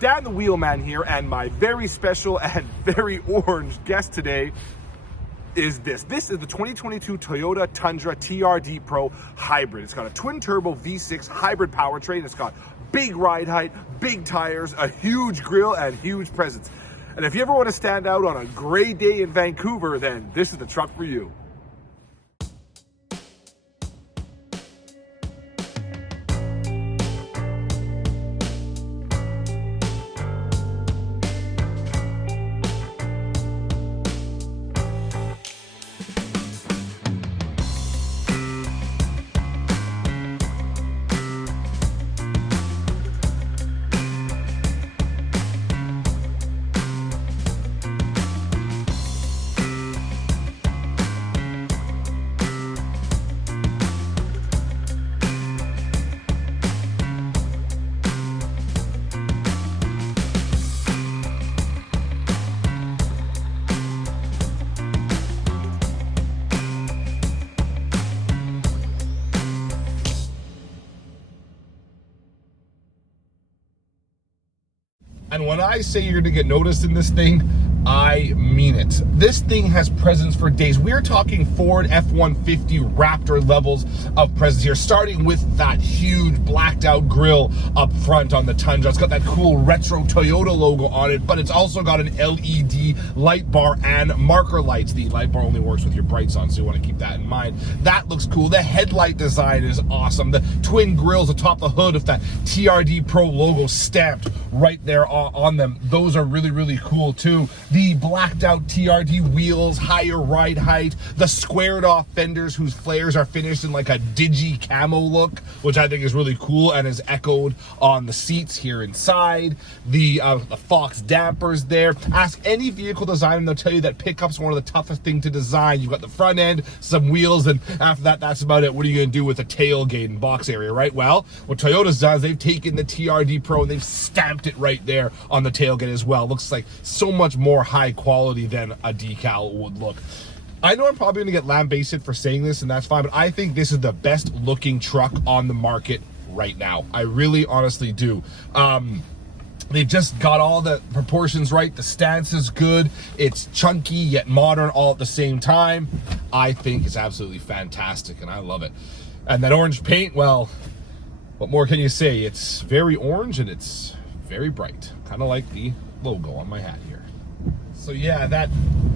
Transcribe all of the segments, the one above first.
Dan the Wheelman here, and my very special and very orange guest today is this. This is the 2022 Toyota Tundra TRD Pro Hybrid. It's got a twin-turbo V6 hybrid powertrain. It's got big ride height, big tires, a huge grille, and huge presence. And if you ever want to stand out on a gray day in Vancouver, then this is the truck for you. And when I say you're gonna get noticed in this thing, I mean it. This thing has presence for days. We're talking Ford F-150 Raptor levels of presence here, starting with that huge blacked out grille up front on the Tundra. It's got that cool retro Toyota logo on it, but it's also got an LED light bar and marker lights. The light bar only works with your brights on, so you want to keep that in mind. That looks cool. The headlight design is awesome. The twin grills atop the hood of that TRD Pro logo stamped right there on them. Those are really, really cool too. The blacked out TRD wheels, higher ride height, the squared off fenders whose flares are finished in like a digi camo look, which I think is really cool and is echoed on the seats here inside. The Fox dampers there. Ask any vehicle designer and they'll tell you that pickup's one of the toughest things to design. You've got the front end, some wheels, and after that, that's about it. What are you gonna do with the tailgate and box area, right? Well, what Toyota's done is they've taken the TRD Pro and they've stamped it right there on the tailgate as well. Looks like so much more high quality than a decal would look. I know I'm probably gonna get lambasted for saying this, and that's fine, but I think this is the best looking truck on the market right now. I really honestly do. They've just got all the proportions right. The stance is good. It's chunky yet modern all at the same time. I think it's absolutely fantastic and I love it. And that orange paint, well, what more can you say? It's very orange and it's very bright. Kind of like the logo on my hat here. So yeah, that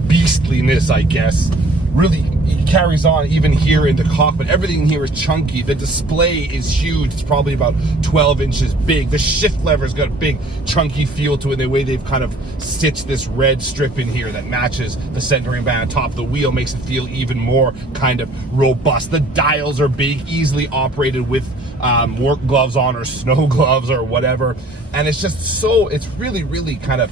beastliness, I guess, really carries on even here in the cockpit. Everything here is chunky. The display is huge. It's probably about 12 inches big. The shift lever's got a big chunky feel to it. The way they've kind of stitched this red strip in here that matches the centering band on top of the wheel makes it feel even more kind of robust. The dials are big, easily operated with work gloves on or snow gloves or whatever. And it's just so, it's really, really kind of,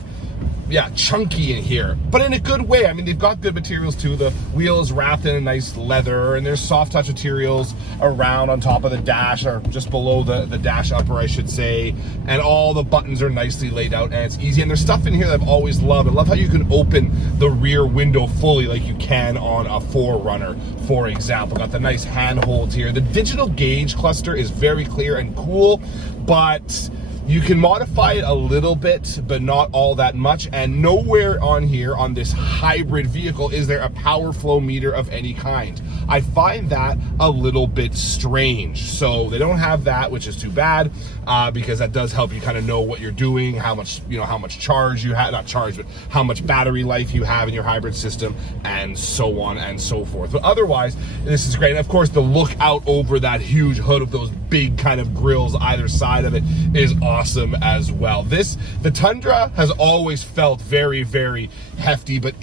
yeah, chunky in here, but in a good way. I mean, they've got good materials too. The wheel is wrapped in a nice leather, and there's soft touch materials around on top of the dash, or just below the dash upper, I should say. And all the buttons are nicely laid out, and it's easy. And there's stuff in here that I've always loved. I love how you can open the rear window fully like you can on a 4Runner, for example. Got the nice handholds here. The digital gauge cluster is very clear and cool, but you can modify it a little bit, but not all that much. And nowhere on here, on this hybrid vehicle, is there a power flow meter of any kind. I find that a little bit strange. So they don't have that, which is too bad, because that does help you kind of know what you're doing, how much, you know, how much charge you have, not charge, but how much battery life you have in your hybrid system, and so on and so forth. But otherwise, this is great. And of course, the look out over that huge hood of those big kind of grills either side of it is awesome as well. The Tundra has always felt very, very hefty, but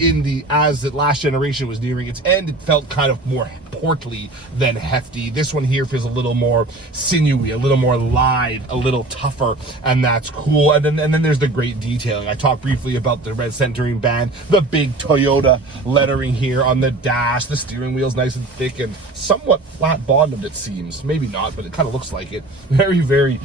as the last generation was nearing its end, it felt kind of more portly than hefty. This one here feels a little more sinewy, a little more lithe, a little tougher, and that's cool. And then there's the great detailing. I talked briefly about the red centering band, the big Toyota lettering here on the dash. The steering wheel's nice and thick and somewhat flat bottomed, it seems. Maybe not, but it kind of looks like it. Very, very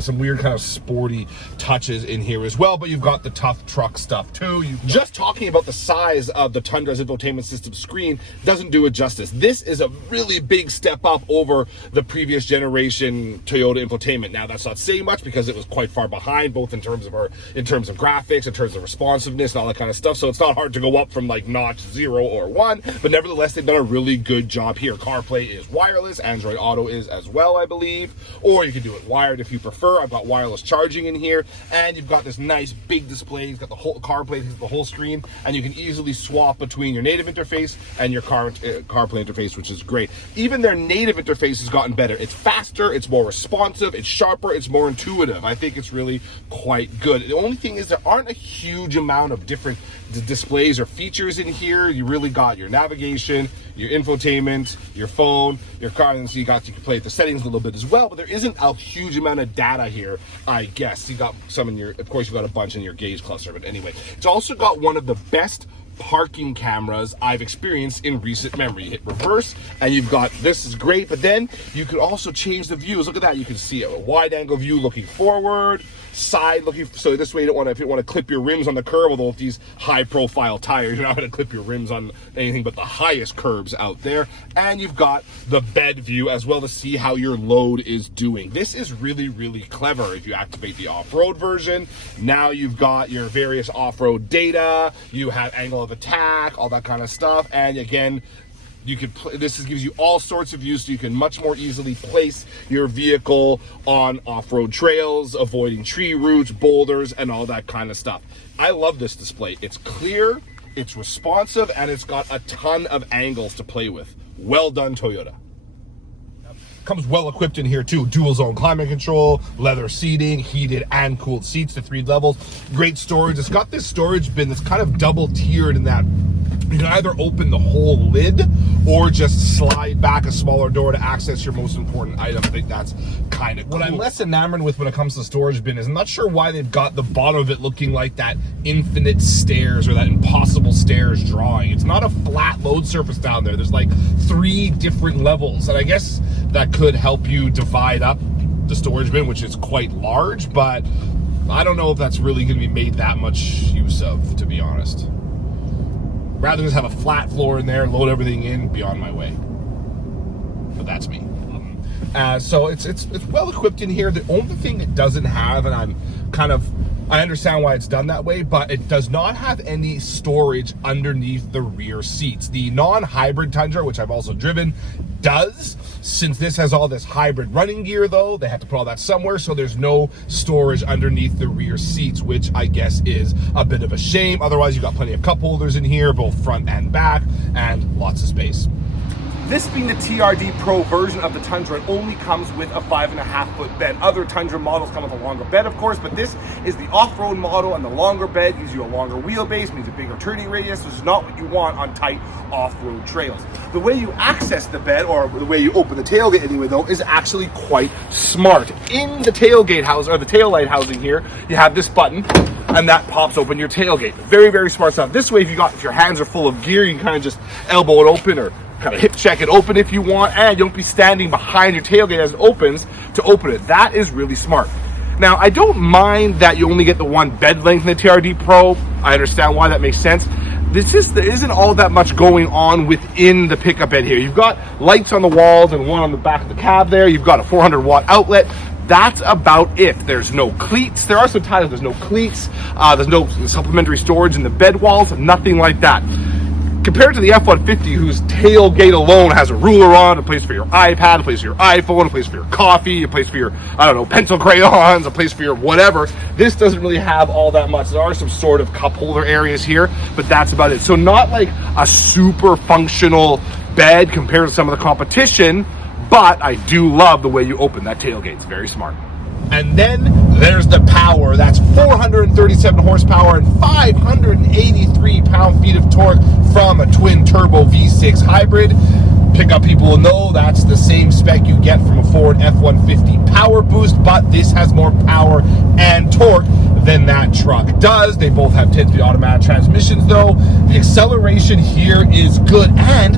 some weird weird kind of sporty touches in here as well, but you've got the tough truck stuff too. Just talking about the size of the Tundra's infotainment system screen doesn't do it justice. This is a really big step up over the previous generation Toyota infotainment. Now that's not saying much because it was quite far behind, both in terms of graphics, in terms of responsiveness and all that kind of stuff. So it's not hard to go up from like notch 0 or 1, but nevertheless they've done a really good job here. CarPlay is wireless, Android Auto is as well, I believe, or you can do it wired if you prefer. I've got wireless charging in here, and you've got this nice big display. It's got the whole CarPlay, the whole screen, and you can easily swap between your native interface and your CarPlay interface, which is great. Even their native interface has gotten better. It's faster, it's more responsive, it's sharper, it's more intuitive. I think it's really quite good. The only thing is there aren't a huge amount of different displays or features in here. You really got your navigation, your infotainment, your phone, your car, and so you can play with the settings a little bit as well, but there isn't a huge amount of data here, I guess. You got some in your, of course you've got a bunch in your gauge cluster, but anyway. It's also got one of the best parking cameras I've experienced in recent memory. You hit reverse and you've got, this is great, but then you could also change the views. Look at that. You can see a wide angle view looking forward, side looking, so this way you don't want to, if you want to clip your rims on the curb, although with these high profile tires you're not going to clip your rims on anything but the highest curbs out there. And you've got the bed view as well to see how your load is doing. This is really, really clever. If you activate the off-road version, now you've got your various off-road data, you have angle of attack, all that kind of stuff, and again, you can this gives you all sorts of views, so you can much more easily place your vehicle on off-road trails, avoiding tree roots, boulders, and all that kind of stuff. I love this display. It's clear, it's responsive, and it's got a ton of angles to play with. Well done, Toyota. Comes well equipped in here too. Dual zone climate control, leather seating, heated and cooled seats to 3 levels. Great storage. It's got this storage bin that's kind of double tiered in that you can either open the whole lid or just slide back a smaller door to access your most important item. I think that's kind of cool. What I'm less enamored with when it comes to storage bin is I'm not sure why they've got the bottom of it looking like that infinite stairs or that impossible stairs drawing. It's not a flat load surface down there. There's like 3 different levels, and I guess that could help you divide up the storage bin, which is quite large, but I don't know if that's really going to be made that much use of, to be honest. Rather than just have a flat floor in there, load everything in, be on my way. But that's me. So it's well equipped in here. The only thing it doesn't have, and I understand why it's done that way, but it does not have any storage underneath the rear seats. The non-hybrid Tundra, which I've also driven, does. Since this has all this hybrid running gear though, they have to put all that somewhere, so there's no storage underneath the rear seats, which I guess is a bit of a shame. Otherwise, you've got plenty of cup holders in here, both front and back, and lots of space. This being the TRD Pro version of the Tundra, it only comes with a 5.5-foot bed. Other Tundra models come with a longer bed, of course, but this is the off-road model, and the longer bed gives you a longer wheelbase, means a bigger turning radius, which is not what you want on tight off-road trails. The way you access the bed, or the way you open the tailgate anyway, though, is actually quite smart. In the tailgate house, or the taillight housing here, you have this button, and that pops open your tailgate. Very, very smart stuff. This way, if your hands are full of gear, you can kind of just elbow it open, or kind of hip check it open if you want, and you don't be standing behind your tailgate as it opens to open it. That is really smart. Now, I don't mind that you only get the one bed length in the TRD Pro. I understand why that makes sense. There isn't all that much going on within the pickup bed here. You've got lights on the walls and one on the back of the cab there. You've got a 400-watt outlet. That's about it. There's no cleats. There are some titles. There's no cleats. There's no supplementary storage in the bed walls. Nothing like that. Compared to the F-150, whose tailgate alone has a ruler on, a place for your iPad, a place for your iPhone, a place for your coffee, a place for your, pencil crayons, a place for your whatever, this doesn't really have all that much. There are some sort of cup holder areas here, but that's about it. So not like a super functional bed compared to some of the competition, but I do love the way you open that tailgate. It's very smart. And then there's the power. That's 437 horsepower and 583 pound-feet of torque from a twin-turbo V6 hybrid. Pickup people will know that's the same spec you get from a Ford F-150 Power Boost, but this has more power and torque than that truck does. They both have 10-speed automatic transmissions, though. The acceleration here is good, and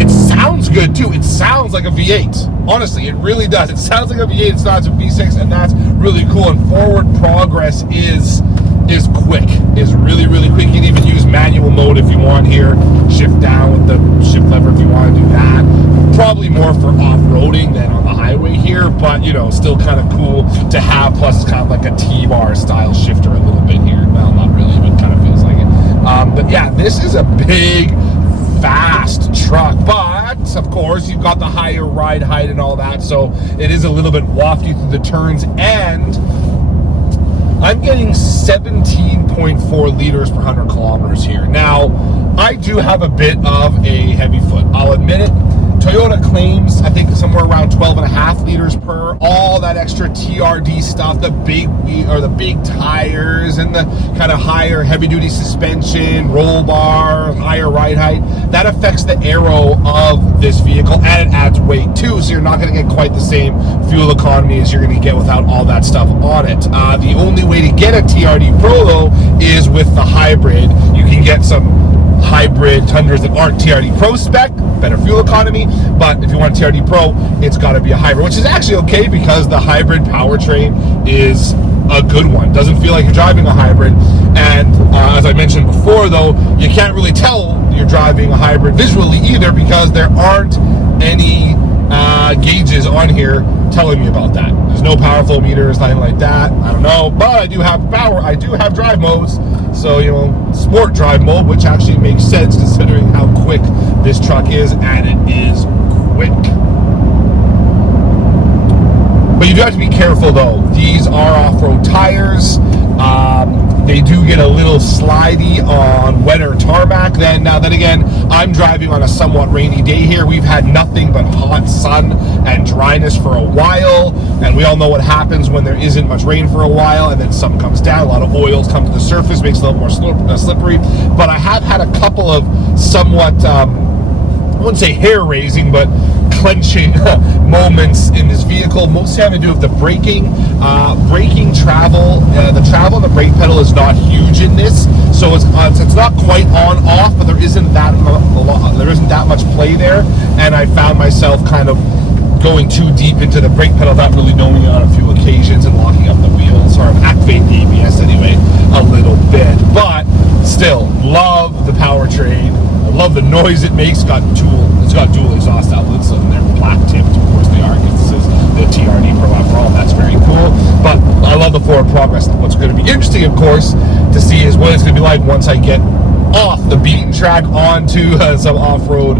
it sounds good too. It sounds like a V8. Honestly, it really does. It sounds like a V8. It's not a V6, and that's really cool. And forward progress is quick. Is really, really quick. You can even use manual mode if you want here. Shift down with the shift lever if you want to do that. Probably more for off-roading than on the highway here, but you know, still kind of cool to have. Plus, it's kind of like a T-bar style shifter a little bit here. Well, not really, but kind of feels like it. But yeah, this is a big, fast truck, but of course you've got the higher ride height and all that, so it is a little bit wafty through the turns. And I'm getting 17.4 liters per 100 kilometers here. Now, I do have a bit of a heavy foot, I'll admit it. Toyota claims, I think, somewhere around 12.5 liters per. All that extra TRD stuff, the big tires and the kind of higher heavy-duty suspension, roll bar, higher ride height, that affects the aero of this vehicle, and it adds weight too, so you're not going to get quite the same fuel economy as you're going to get without all that stuff on it. The only way to get a TRD Pro, though, is with the hybrid. You can get some hybrid Tundras that aren't TRD Pro spec, better fuel economy, but if you want a TRD Pro, it's got to be a hybrid, which is actually okay because the hybrid powertrain is a good one. Doesn't feel like you're driving a hybrid, and as I mentioned before, though, you can't really tell you're driving a hybrid visually either because there aren't any gauges on here telling me about that. There's no power flow meters, nothing like that. I don't know, but I do have power. I do have drive modes. So, you know, sport drive mode, which actually makes sense considering how quick this truck is, and it is quick. But you do have to be careful, though. These are off-road tires. They do get a little slidey on wetter tarmac. Now then again, I'm driving on a somewhat rainy day here. We've had nothing but hot sun and dryness for a while, and we all know what happens when there isn't much rain for a while, and then some comes down, a lot of oils come to the surface, makes it a little more slippery. But I have had a couple of somewhat, I wouldn't say hair-raising, but clenching moments in this vehicle, mostly having to do with the braking. Travel, the travel on the brake pedal is not huge in this, so it's not quite on off, but there isn't that much play there, and I found myself kind of going too deep into the brake pedal without really knowing it on a few occasions and locking up the wheels, or activating the ABS anyway a little bit. But still, love the powertrain. I love the noise it makes. It's got dual exhaust outlets, and they're black tipped. Of course they are, because this is the TRD Pro after all. That's very cool. But I love the forward progress. What's going to be interesting, of course, to see is what it's going to be like once I get off the beaten track onto some off-road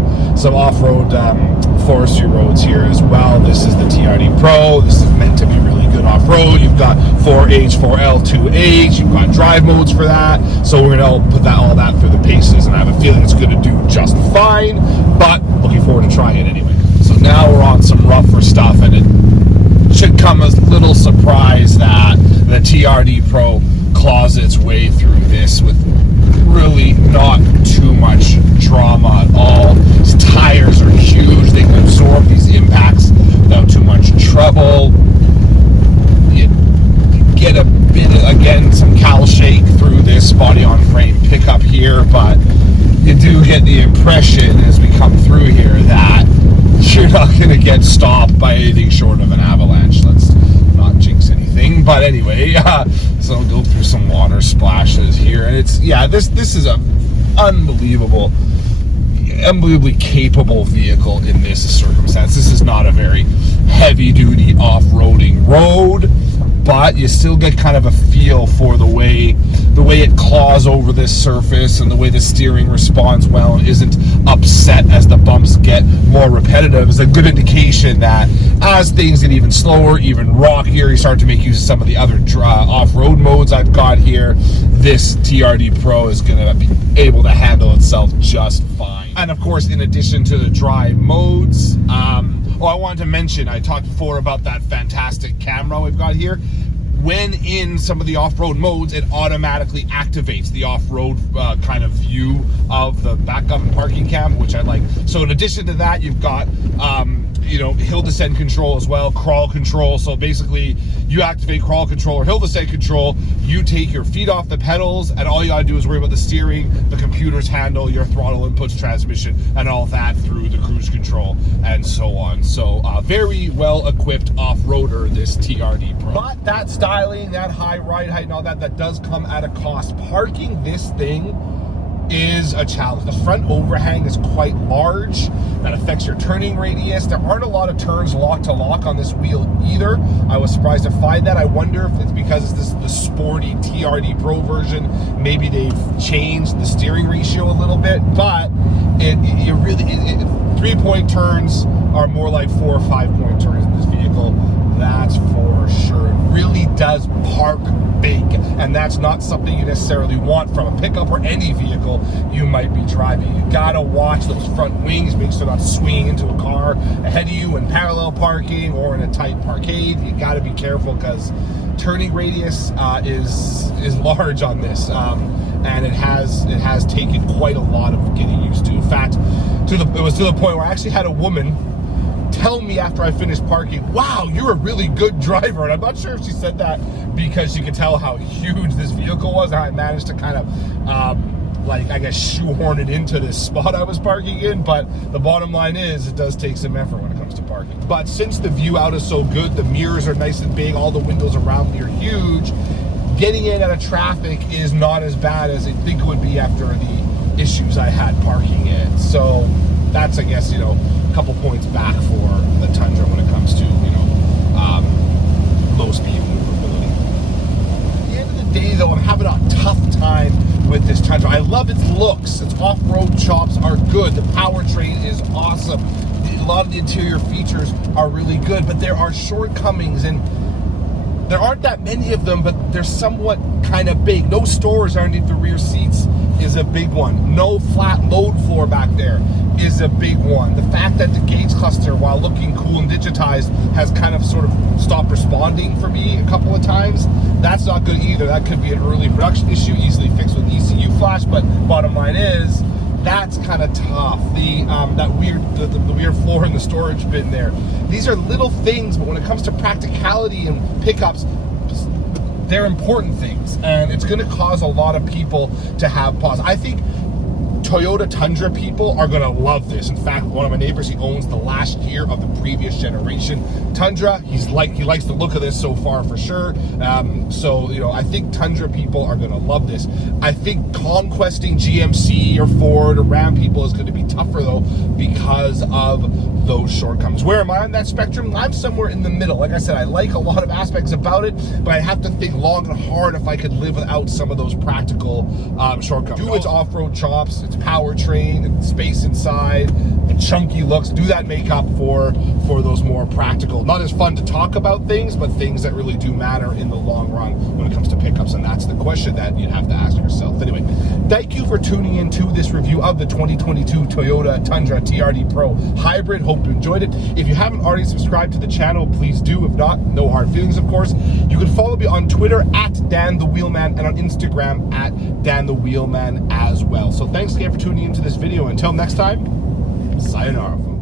forestry roads here as well. This is the TRD Pro. This is meant to be really good off-road. You've got 4H, 4L, 2H. You've got drive modes for that. So we're going to put all that through the paces, and I have a feeling it's going to do just fine, but looking forward to trying it anyway. So now we're on some rougher stuff, and it should come as little surprise that the TRD Pro claws its way through this with really not too much drama at all. These tires are huge. They can absorb these impacts without too much trouble. You get a bit, again, some cowl shake through this body-on-frame pickup here, but you do get the impression as we come through here that you're not going to get stopped by anything short of an avalanche. Let's not jinx anything, but anyway, so I'll go through some water splashes here, and it's, yeah, this is a unbelievably capable vehicle in this circumstance. This is not a very heavy-duty off-roading road, but you still get kind of a feel for the way it claws over this surface, and the way the steering responds well and isn't upset as the bumps get more repetitive is a good indication that as things get even slower, even rockier, you start to make use of some of the other off-road modes I've got here. This TRD Pro is going to be able to handle itself just fine. And of course, in addition to the drive modes, I wanted to mention, I talked before about that fantastic camera we've got here. When in some of the off-road modes, it automatically activates the off-road kind of view of the backup and parking cam, which I like. So in addition to that, you've got you know, hill descent control as well, crawl control. So basically you activate crawl control or hill descent control, you take your feet off the pedals, and all you gotta do is worry about the steering, the computers handle your throttle inputs, transmission, and all that through the cruise control and so on. So very well equipped off-roader, this TRD Pro. But that styling, that high ride height and all that, that does come at a cost. Parking this thing is a challenge. The front overhang is quite large. That affects your turning radius. There aren't a lot of turns lock to lock on this wheel either. I was surprised to find that. I wonder if it's because it's the sporty TRD Pro version. Maybe they've changed the steering ratio a little bit, but it really 3-point turns are more like 4 or 5-point turns in this vehicle. That's for sure. It really does park big, and that's not something you necessarily want from a pickup or any vehicle you might be driving. You gotta watch those front wings, make sure they're not swinging into a car ahead of you in parallel parking or in a tight parkade. You gotta be careful because turning radius is large on this, and it has taken quite a lot of getting used to. In fact, it was to the point where I actually had a woman tell me after I finished parking, wow, you're a really good driver. And I'm not sure if she said that because she could tell how huge this vehicle was, and I managed to kind of like, I guess, shoehorn it into this spot I was parking in. But the bottom line is it does take some effort when it comes to parking. But since the view out is so good, the mirrors are nice and big, all the windows around me are huge, getting in out of traffic is not as bad as I think it would be after the issues I had parking in. So that's, I guess, you know, a couple points back for the Tundra when it comes to, you know, low speed maneuverability. At the end of the day, though, I'm having a tough time with this Tundra. I love its looks. Its off-road chops are good. The powertrain is awesome. A lot of the interior features are really good, but there are shortcomings, and there aren't that many of them, but they're somewhat kind of big. No storage underneath the rear seats is a big one. No flat load floor back there is a big one. The fact that the gauge cluster, while looking cool and digitized, has kind of sort of stopped responding for me a couple of times, that's not good either. That could be an early production issue, easily fixed with ECU flash, but bottom line is, that's kind of tough. The weird floor in the storage bin there. These are little things, but when it comes to practicality and pickups, they're important things, and it's going to cause a lot of people to have pause. I think Toyota Tundra people are going to love this. In fact, one of my neighbors, he owns the last year of the previous generation Tundra. He likes the look of this so far for sure. So, you know, I think Tundra people are going to love this. I think conquesting GMC or Ford or Ram people is going to be tougher, though, because of those shortcomings. Where am I on that spectrum? I'm somewhere in the middle. Like I said, I like a lot of aspects about it, but I have to think long and hard if I could live without some of those practical shortcomings. Do its off-road chops, its powertrain, and space inside, the chunky looks, do that make up for those more practical, not as fun to talk about things, but things that really do matter in the long run when it comes to pickups? And that's the question that you'd have to ask yourself. Anyway, thank you for tuning in to this review of the 2022 Toyota Tundra TRD Pro Hybrid. Hope you enjoyed it. If you haven't already subscribed to the channel, please do. If not, no hard feelings, of course. You can follow me on Twitter at Dan the Wheelman, and on Instagram at Dan the Wheelman as well. So thanks again for tuning into this video. Until next time, sayonara.